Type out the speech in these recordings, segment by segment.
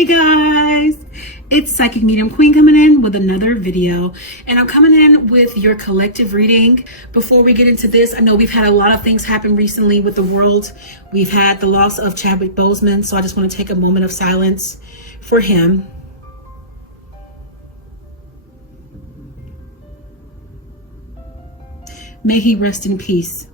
Hey guys, it's Psychic Medium Queen coming in with another video, and I'm coming in with your collective reading. Before we get into this, I know we've had a lot of things happen recently with the world. We've had the loss of Chadwick Boseman, so I just want to take a moment of silence for him. May he rest in peace.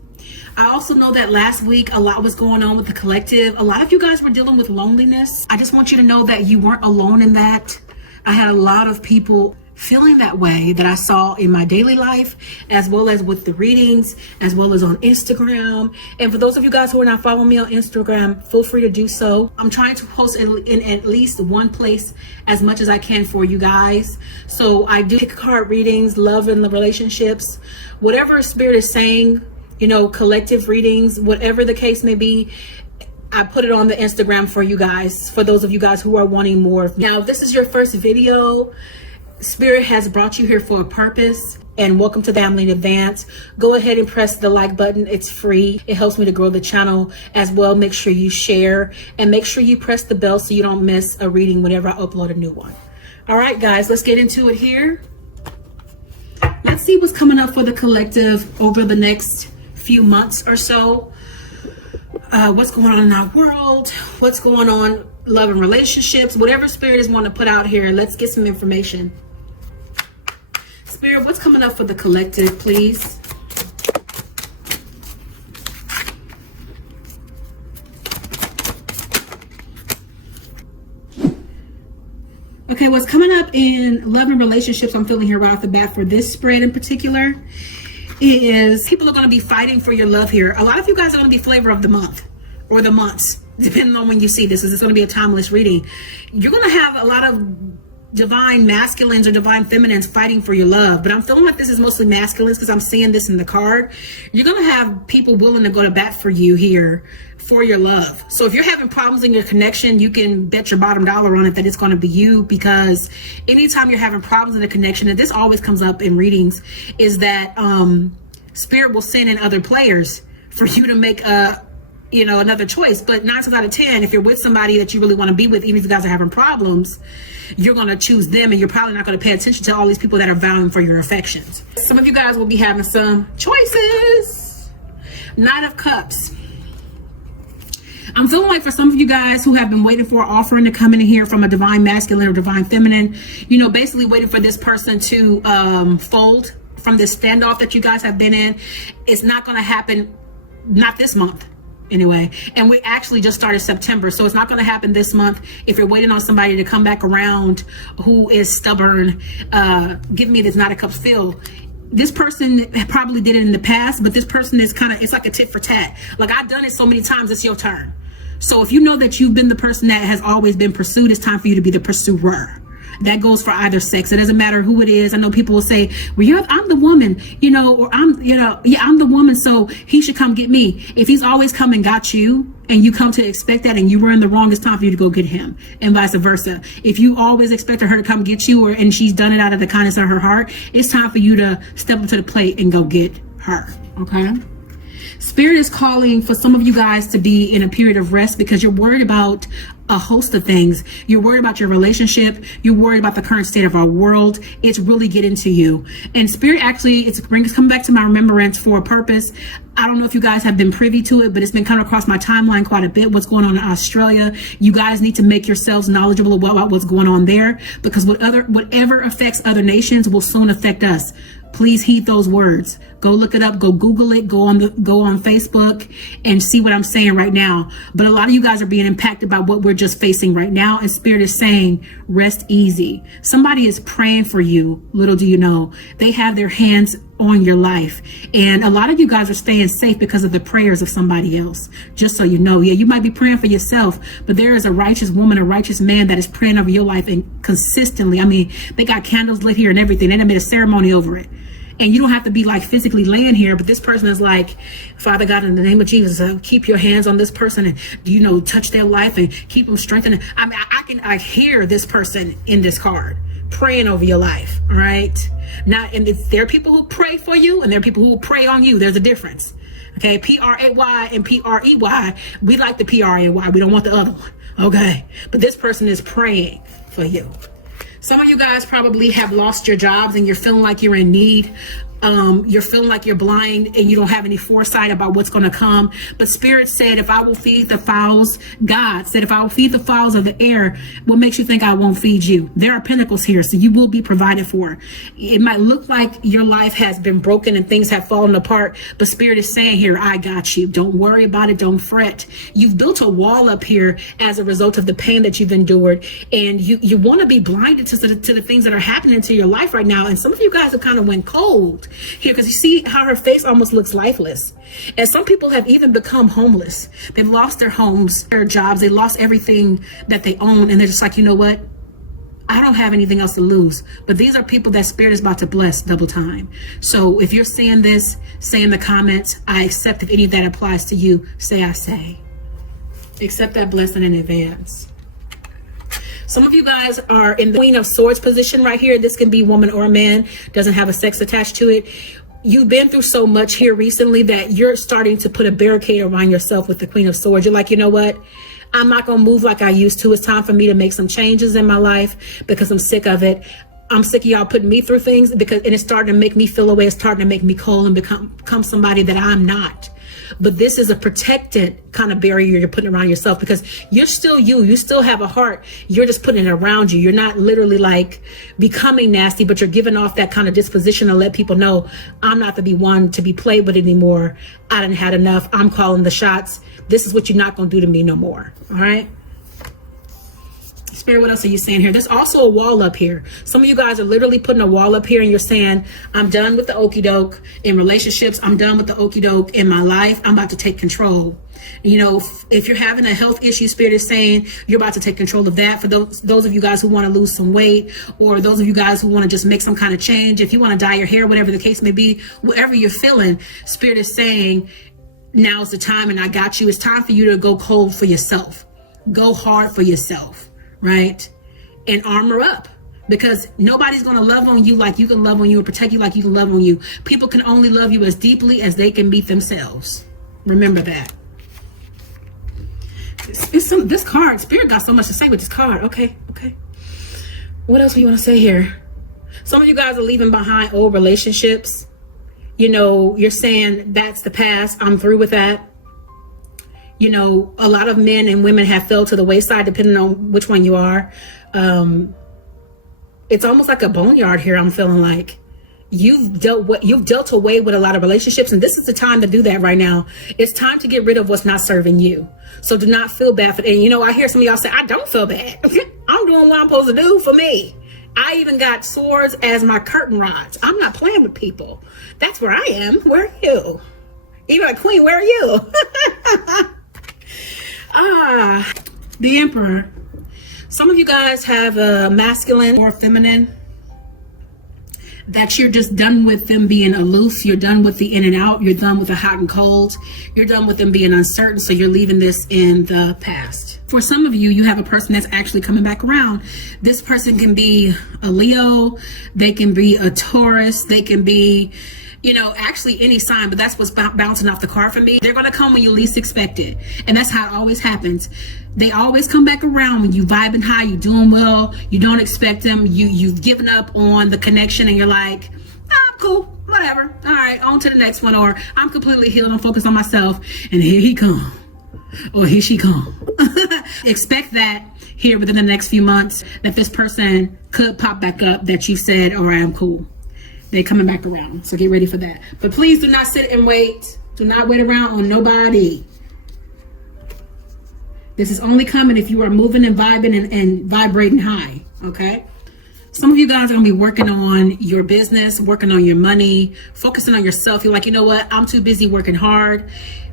I also know that last week a lot was going on with the collective. A lot of you guys were dealing with loneliness. I just want you to know that you weren't alone in that. I had a lot of people feeling that way that I saw in my daily life, as well as with the readings, as well as on Instagram. And for those of you guys who are not following me on Instagram, feel free to do so. I'm trying to post in at least one place as much as I can for you guys. So I do pick card readings, love and relationships, whatever spirit is saying, you know, collective readings, whatever the case may be. I put it on the Instagram for you guys, for those of you guys who are wanting more. Now, if this is your first video, Spirit has brought you here for a purpose, and welcome to the family in advance. Go ahead and press the like button. It's free. It helps me to grow the channel as well. Make sure you share and make sure you press the bell so you don't miss a reading whenever I upload a new one. All right, guys, let's get into it here. Let's see what's coming up for the collective over the next few months or so. What's going on in our world, what's going on, love and relationships, whatever Spirit is wanting to put out here. Let's get some information. Spirit, what's coming up for the collective, please? Okay, what's coming up in love and relationships, I'm feeling here right off the bat for this spread in particular, is people are going to be fighting for your love here. A lot of you guys are going to be flavor of the month or the months, depending on when you see this. It's going to be a timeless reading. You're going to have a lot of divine masculines or divine feminines fighting for your love, but I'm feeling like this is mostly masculines because I'm seeing this in the card. You're going to have people willing to go to bat for you here for your love. So if you're having problems in your connection, you can bet your bottom dollar on it that it's going to be you, because anytime you're having problems in a connection, and this always comes up in readings, is that Spirit will send in other players for you to make another choice. But 9 times out of 10, if you're with somebody that you really want to be with, even if you guys are having problems, you're going to choose them, and you're probably not going to pay attention to all these people that are vying for your affections. Some of you guys will be having some choices. Knight of Cups. I'm feeling like for some of you guys who have been waiting for an offering to come in here from a divine masculine or divine feminine, you know, basically waiting for this person to fold from this standoff that you guys have been in, it's not going to happen, not this month anyway. And we actually just started September, so it's not going to happen this month. If you're waiting on somebody to come back around who is stubborn, give me this Knight of Cups feel. This person probably did it in the past, but this person is kind of, it's like a tit for tat. Like, I've done it so many times, it's your turn. So if you know that you've been the person that has always been pursued, it's time for you to be the pursuer. That goes for either sex. It doesn't matter who it is. I know people will say, well, I'm the woman, you know, or I'm the woman, so he should come get me. If he's always come and got you, and you come to expect that, and you were in the wrong, it's time for you to go get him, and vice versa. If you always expected her to come get you, and she's done it out of the kindness of her heart, it's time for you to step up to the plate and go get her, okay? Spirit is calling for some of you guys to be in a period of rest because you're worried about a host of things. You're worried about your relationship. You're worried about the current state of our world. It's really getting to you. And Spirit actually, it's coming back to my remembrance for a purpose. I don't know if you guys have been privy to it, but it's been coming across my timeline quite a bit. What's going on in Australia. You guys need to make yourselves knowledgeable about what's going on there, because whatever affects other nations will soon affect us. Please heed those words. Go look it up, go Google it, go on Facebook and see what I'm saying right now. But a lot of you guys are being impacted by what we're just facing right now. And Spirit is saying, rest easy. Somebody is praying for you. Little do you know, they have their hands on your life. And a lot of you guys are staying safe because of the prayers of somebody else. Just so you know, yeah, you might be praying for yourself, but there is a righteous woman, a righteous man that is praying over your life, and consistently. I mean, they got candles lit here and everything. They done made a ceremony over it. And you don't have to be like physically laying here, but this person is like, Father God, in the name of Jesus, keep your hands on this person and, you know, touch their life and keep them strengthened. I mean, I hear this person in this card praying over your life. All right. Now, and there are people who pray for you and there are people who will pray on you. There's a difference. Okay. P-R-A-Y and P-R-E-Y. We like the P-R-A-Y. We don't want the other one. Okay. But this person is praying for you. Some of you guys probably have lost your jobs and you're feeling like you're in need. You're feeling like you're blind and you don't have any foresight about what's going to come. But Spirit said, if I will feed the fowls, God said, if I will feed the fowls of the air, what makes you think I won't feed you? There are pinnacles here, so you will be provided for. It might look like your life has been broken and things have fallen apart, but Spirit is saying here, I got you. Don't worry about it. Don't fret. You've built a wall up here as a result of the pain that you've endured, and you want to be blinded to the things that are happening to your life right now. And some of you guys have kind of went cold here, because you see how her face almost looks lifeless. And some people have even become homeless. They've lost their homes, their jobs, they lost everything that they own, and they're just like, you know what, I don't have anything else to lose. But these are people that Spirit is about to bless double time. So if you're saying this, say in the comments, I accept. If any of that applies to you, say I say. Accept that blessing in advance. Some of you guys are in the Queen of Swords position right here. This can be woman or man, doesn't have a sex attached to it. You've been through so much here recently that you're starting to put a barricade around yourself with the Queen of Swords. You're like, you know what? I'm not going to move like I used to. It's time for me to make some changes in my life because I'm sick of it. I'm sick of y'all putting me through things, and it's starting to make me feel away. It's starting to make me cold and become somebody that I'm not. But this is a protected kind of barrier you're putting around yourself, because you're still you still have a heart. You're just putting it around you. You're not literally like becoming nasty, but you're giving off that kind of disposition to let people know, I'm not to be one to be played with anymore. I done had enough. I'm calling the shots. This is what you're not going to do to me no more. All right. Spirit, what else are you saying here? There's also a wall up here. Some of you guys are literally putting a wall up here, and you're saying, I'm done with the okie doke in relationships. I'm done with the okie doke in my life. I'm about to take control. You know, if you're having a health issue, Spirit is saying you're about to take control of that. For those of you guys who want to lose some weight, or those of you guys who want to just make some kind of change, if you want to dye your hair, whatever the case may be, whatever you're feeling, Spirit is saying now's the time, and I got you. It's time for you to go cold for yourself. Go hard for yourself. Right? And armor up, because nobody's going to love on you like you can love on you, and protect you like you can love on you. People can only love you as deeply as they can meet themselves. Remember that. This card, Spirit got so much to say with this card. Okay. What else do you want to say here? Some of you guys are leaving behind old relationships. You know, you're saying that's the past. I'm through with that. You know, a lot of men and women have fell to the wayside, depending on which one you are. It's almost like a boneyard here. I'm feeling like you've dealt away with a lot of relationships, and this is the time to do that right now. It's time to get rid of what's not serving you. So do not feel bad for it. And you know, I hear some of y'all say, I don't feel bad. I'm doing what I'm supposed to do for me. I even got swords as my curtain rods. I'm not playing with people. That's where I am. Where are you? Even like, Queen, where are you? The Emperor. Some of you guys have a masculine or feminine that you're just done with them being aloof. You're done with the in and out. You're done with the hot and cold. You're done with them being uncertain. So you're leaving this in the past. For some of you, you have a person that's actually coming back around. This person can be a Leo. They can be a Taurus. They can be, you know, actually any sign, but that's what's bouncing off the card for me. They're going to come when you least expect it. And that's how it always happens. They always come back around when you vibing high, you doing well, you don't expect them, you've given up on the connection, and you're like, I'm cool, whatever. All right, on to the next one. Or I'm completely healed, I'm focused on myself, and here he come. Or here she come. Expect that here within the next few months, that this person could pop back up, that you said, all right, I'm cool. They're coming back around. So get ready for that. But please do not sit and wait. Do not wait around on nobody. This is only coming if you are moving and vibing and vibrating high. Okay? Some of you guys are going to be working on your business, working on your money, focusing on yourself. You're like, you know what? I'm too busy working hard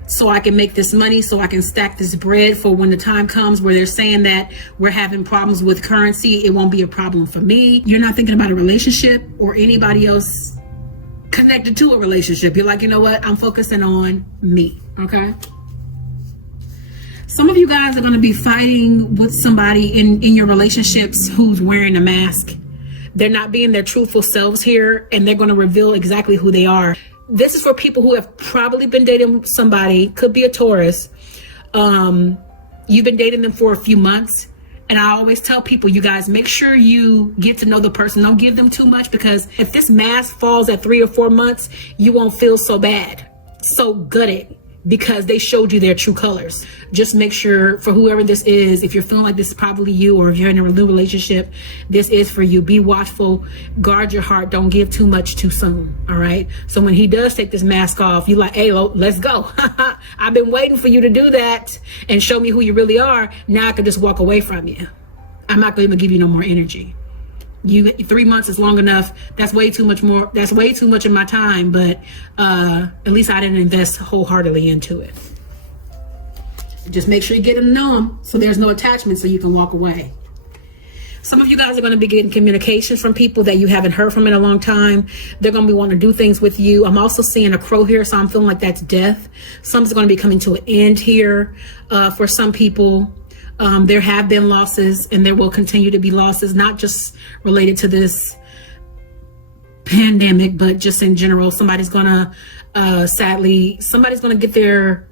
so I can make this money, so I can stack this bread for when the time comes where they're saying that we're having problems with currency. It won't be a problem for me. You're not thinking about a relationship or anybody else connected to a relationship. You're like, you know what? I'm focusing on me. Okay? Some of you guys are going to be fighting with somebody in your relationships who's wearing a mask. They're not being their truthful selves here, and they're going to reveal exactly who they are. This is for people who have probably been dating somebody, could be a Taurus, You've been dating them for a few months. And I always tell people, you guys, make sure you get to know the person. Don't give them too much, because if this mask falls at 3 or 4 months, you won't feel so bad, so gutted, because they showed you their true colors. Just make sure, for whoever this is, if you're feeling like this is probably you, or if you're in a new relationship, this is for you. Be watchful, guard your heart, don't give too much too soon. All right. So when he does take this mask off, you like, hey, let's go. I've been waiting for you to do that and show me who you really are. Now I can just walk away from you. I'm not going to give you no more energy. 3 months is long enough. That's way too much more. That's way too much of my time, but at least I didn't invest wholeheartedly into it. Just make sure you get to know them so there's no attachment, so you can walk away. Some of you guys are going to be getting communications from people that you haven't heard from in a long time. They're going to be wanting to do things with you. I'm also seeing a crow here, so I'm feeling like that's death. Something's going to be coming to an end here for some people. There have been losses, and there will continue to be losses, not just related to this pandemic, but just in general. Somebody's gonna somebody's gonna get their,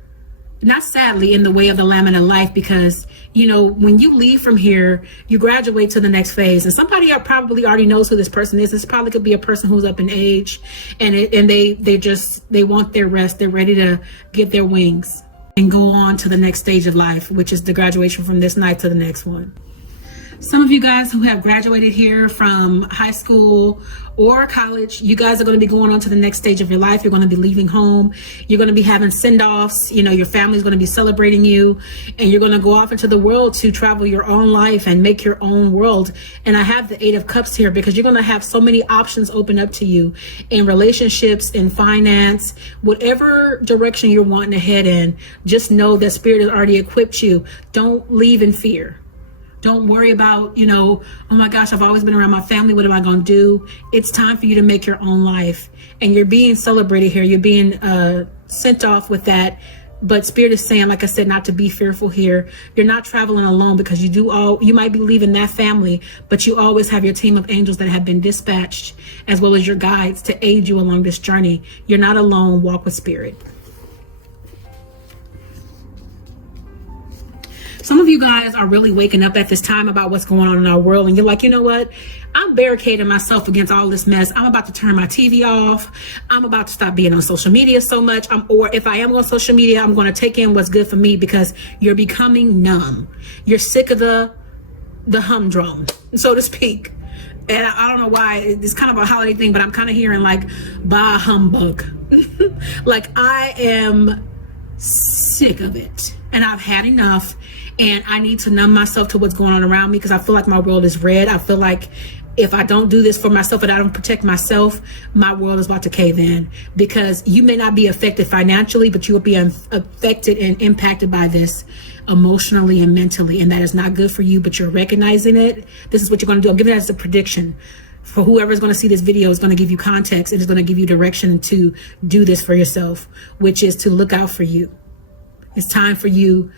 not sadly, in the way of the lamb of life, because when you leave from here, you graduate to the next phase, and somebody probably already knows who this person is. This probably could be a person who's up in age, and they want their rest. They're ready to get their wings and go on to the next stage of life, which is the graduation from this night to the next one. Some of you guys who have graduated here from high school or college, you guys are going to be going on to the next stage of your life. You're going to be leaving home. You're going to be having send-offs. Your family's going to be celebrating you, and you're going to go off into the world to travel your own life and make your own world. And I have the 8 of Cups here because you're going to have so many options open up to you in relationships, in finance, whatever direction you're wanting to head in. Just know that Spirit has already equipped you. Don't leave in fear. Don't worry about, oh my gosh, I've always been around my family. What am I going to do? It's time for you to make your own life. And you're being celebrated here. You're being sent off with that. But Spirit is saying, like I said, not to be fearful here. You're not traveling alone, because you might be leaving that family, but you always have your team of angels that have been dispatched, as well as your guides, to aid you along this journey. You're not alone. Walk with Spirit. Some of you guys are really waking up at this time about what's going on in our world, and you're like, you know what? I'm barricading myself against all this mess. I'm about to turn my TV off. I'm about to stop being on social media so much. Or if I am on social media, I'm going to take in what's good for me, because you're becoming numb. You're sick of the humdrum, so to speak. And I don't know why. It's kind of a holiday thing, but I'm kind of hearing like, bah humbug. Like, I am sick of it, and I've had enough. And I need to numb myself to what's going on around me, because I feel like my world is red. I feel like if I don't do this for myself and I don't protect myself, my world is about to cave in. Because you may not be affected financially, but you will be affected and impacted by this emotionally and mentally. And that is not good for you, but you're recognizing it. This is what you're going to do. I'm giving that as a prediction. For whoever's going to see this video, is going to give you context. It is going to give you direction to do this for yourself, which is to look out for you. It's time for you.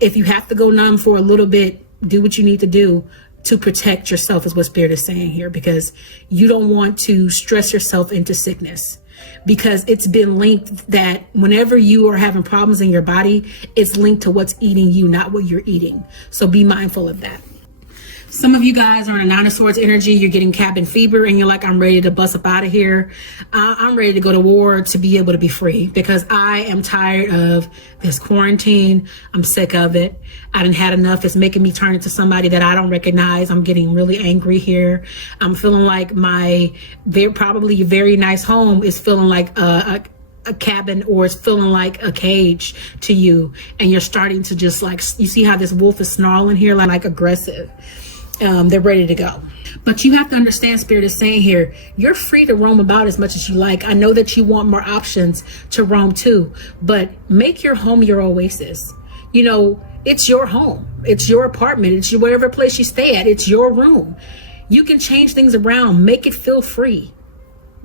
If you have to go numb for a little bit, do what you need to do to protect yourself, is what Spirit is saying here, because you don't want to stress yourself into sickness, because it's been linked that whenever you are having problems in your body, it's linked to what's eating you, not what you're eating. So be mindful of that. Some of you guys are in a 9 of Swords energy. You're getting cabin fever, and you're like, I'm ready to bust up out of here. I'm ready to go to war to be able to be free, because I am tired of this quarantine. I'm sick of it. I done had enough. It's making me turn into somebody that I don't recognize. I'm getting really angry here. I'm feeling like my probably very nice home is feeling like a cabin, or it's feeling like a cage to you. And you're starting to just like, you see how this wolf is snarling here, like aggressive. They're ready to go. But you have to understand, Spirit is saying here, you're free to roam about as much as you like. I know that you want more options to roam too, but make your home your oasis. It's your home. It's your apartment. It's whatever place you stay at. It's your room. You can change things around. Make it feel free.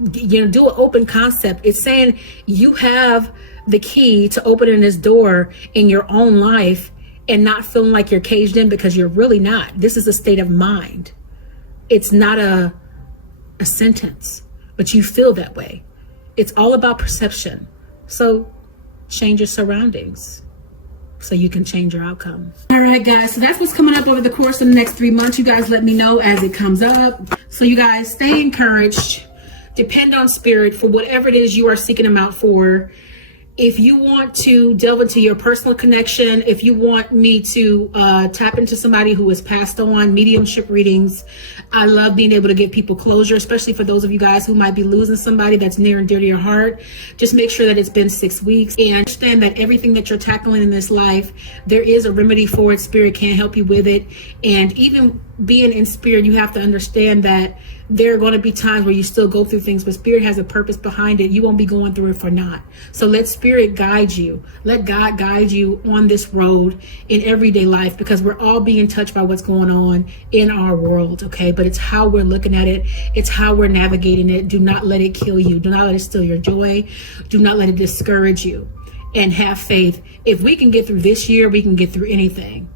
Do an open concept. It's saying you have the key to opening this door in your own life, and not feeling like you're caged in, because you're really not. This is a state of mind. It's not a sentence, but you feel that way. It's all about perception. So change your surroundings. so you can change your outcome. All right, guys, so that's what's coming up over the course of the next 3 months. You guys let me know as it comes up. So you guys stay encouraged. Depend on spirit for whatever it is you are seeking them out for. If you want to delve into your personal connection, if you want me to tap into somebody who has passed on, mediumship readings, I love being able to give people closure, especially for those of you guys who might be losing somebody that's near and dear to your heart. Just make sure that it's been 6 weeks and understand that everything that you're tackling in this life, there is a remedy for it. Spirit can help you with it. And even being in spirit, you have to understand that there are going to be times where you still go through things, but spirit has a purpose behind it. You won't be going through it for naught. So let spirit guide you. Let God guide you on this road in everyday life, because we're all being touched by what's going on in our world. Okay. But it's how we're looking at it. It's how we're navigating it. Do not let it kill you. Do not let it steal your joy. Do not let it discourage you, and have faith. If we can get through this year, we can get through anything.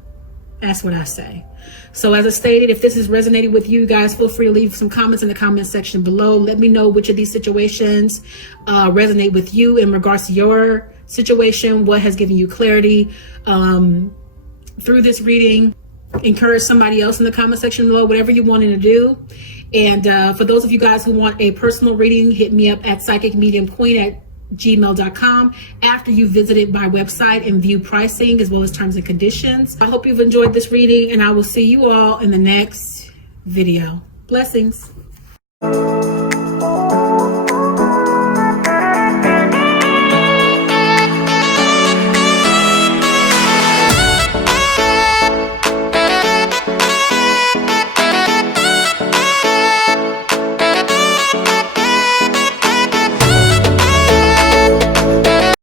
That's what I say. So as I stated, if this has resonated with you guys, feel free to leave some comments in the comment section below. Let me know which of these situations resonate with you in regards to your situation. What has given you clarity through this reading. Encourage somebody else in the comment section below, whatever you wanting to do. And for those of you guys who want a personal reading, hit me up at psychicmediumqueen@gmail.com after you visited my website and view pricing as well as terms and conditions. I hope you've enjoyed this reading, and I will see you all in the next video. Blessings.